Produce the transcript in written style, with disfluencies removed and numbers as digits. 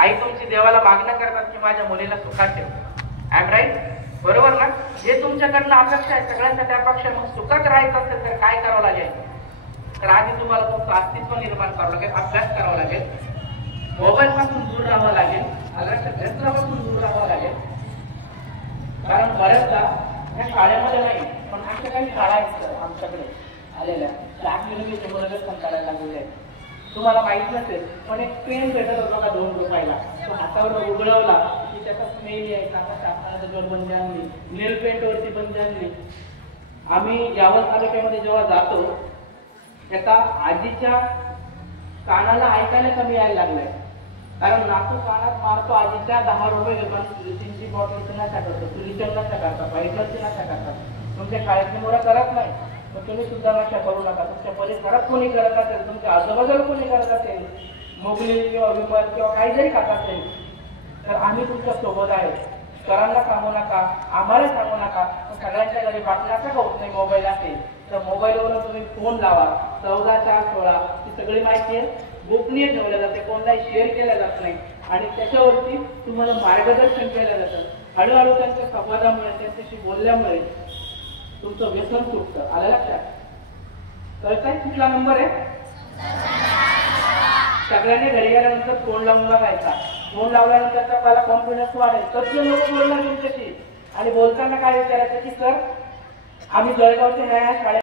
आई तुमची देवाला मागणं करतात की माझ्या मुलीला सुखात ठेव. I am right? बरोबर ना? हे तुमच्याकडनं अपेक्षा आहे, सगळ्यांसाठी अपेक्षा. मग सुखात राहायचं असेल तर काय करावं लागेल? तर आधी तुम्हाला तुमचं अस्तित्व निर्माण करावं लागेल, अभ्यास करावा लागेल, मोबाईल पासून दूर राहावं लागेल, यंत्रापासून दूर राहावं लागेल. कारण बऱ्याचदा ह्या शाळेमध्ये नाही, पण अशा काही शाळा आहेत आमच्याकडे आलेल्या आपल्याला मुलं करायला लागलेले आहेत. तुम्हाला माहित नसेल पण एक पेन भेटत होता का 2 रुपयाला, तो हातावर उघडवला की त्याचा स्मेल यायचा. आता शासनाने त्याच्यावर बंदी आणली, नेल पेंट वरती बंदी आणली. आम्ही यावत तालुक्यामध्ये जेव्हा जातो त्याचा आजीच्या कानाला ऐकायला कमी यायला लागलाय. कारण नातू कानात मारतो आजीच्या 10 रुपये घेऊन तुळशीची बॉटल नशा करतो, तुळशीच्या नशा करतात, व्हाईटनरची नशा करतात. तुमच्या शाळेतली मुलं करत नाही, मग तुम्ही सुद्धा नशा करू नका. तुमच्या परिसरात कोणी करत असेल, तुमच्या आजूबाजूला कोणी करत असेल, मोगली किंवा विमल किंवा काही जरी खात असेल तर आम्ही तुमच्या सोबत आहे. सरांना सांगू नका, आम्हाला सांगू नका, सगळ्यांच्या घरी वाटण्याचा होत नाही मोबाईल असेल तर मोबाईलवरून तुम्ही फोन लावा. 14 ही सगळी माहिती आहे गोपनीय ठेवल्या जाते, कोणताही शेअर केला जात नाही आणि त्याच्यावरती तुम्हाला मार्गदर्शन केलं जातं. हळूहळू त्यांच्या संवादामुळे, त्यांच्याशी बोलल्यामुळे तुमचं व्यसन सुटतं. आलं लक्षात? कळतंय कुठला नंबर आहे? सगळ्यांनी घरी गेल्यानंतर फोन लावून बघायचा. फोन लावल्यानंतर त्याला कॉन्फिडन्स वाढेल. सत्य लोक बोलणार तुमच्याशी आणि बोलताना काय विचारायचं की सर आम्ही जळगावच्या ह्या शाळेत